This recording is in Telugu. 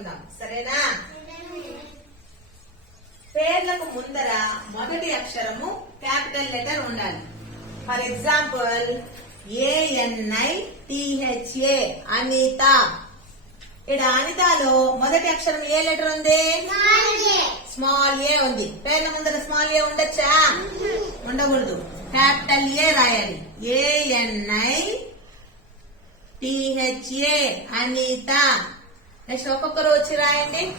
రాసుకుందాం. సరేనా? పేర్లకు ముందర మొదటి అక్షరము క్యాపిటల్ లెటర్ ఉండాలి. For example ANITHA Anitha. ఇక్కడ అనితలో మొదటి అక్షరం ఏ లెటర్ ఉంది? స్మాల్ ఏ ఉంది. పేర్ల ముందర స్మాల్ ఏ ఉండొచ్చా? ఉండకూడదు. క్యాపిటల్ ఏ రాయాలి. ANITHA అనిత. నెక్స్ట్ ఒక్కొక్కరు వచ్చి రాయండి.